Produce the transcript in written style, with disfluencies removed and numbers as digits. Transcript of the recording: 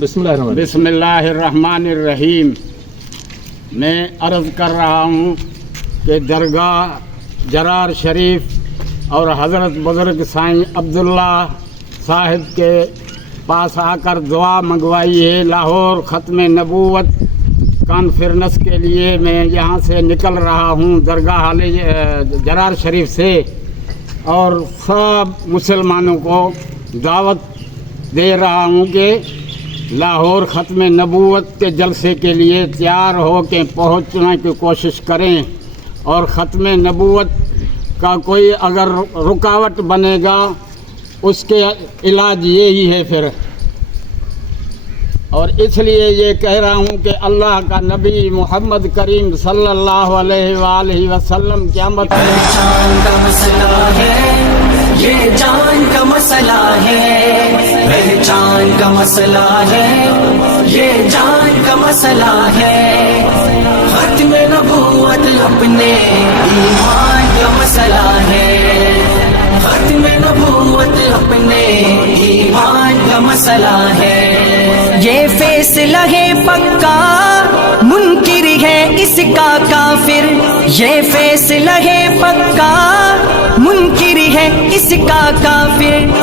بسم اللہ الرحمن الرحیم۔ میں عرض کر رہا ہوں کہ درگاہ جرار شریف اور حضرت بزرگ سائیں عبداللہ صاحب کے پاس آ کر دعا منگوائی ہے۔ لاہور ختم نبوت کانفرنس کے لیے میں یہاں سے نکل رہا ہوں درگاہ جرار شریف سے، اور سب مسلمانوں کو دعوت دے رہا ہوں کہ لاہور ختم نبوت کے جلسے کے لیے تیار ہو کے پہنچنے کی کوشش کریں، اور ختم نبوت کا کوئی اگر رکاوٹ بنے گا اس کے علاج یہی ہے پھر۔ اور اس لیے یہ کہہ رہا ہوں کہ اللہ کا نبی محمد کریم صلی اللہ علیہ وآلہ وسلم قیامت پہچان کا مسئلہ ہے، یہ جان کا مسئلہ ہے، پہچان کا مسئلہ ہے، یہ جان کا مسئلہ ہے، ختم نبوت اپنے ایمان کا مسئلہ ہے، ختم نبوت اپنے ایمان کا مسئلہ ہے، یہ فیصلہ ہے پکا منکر ہے اس کا کافر، یہ فیصلہ ہے پکا منکر ہے اس کا کافر۔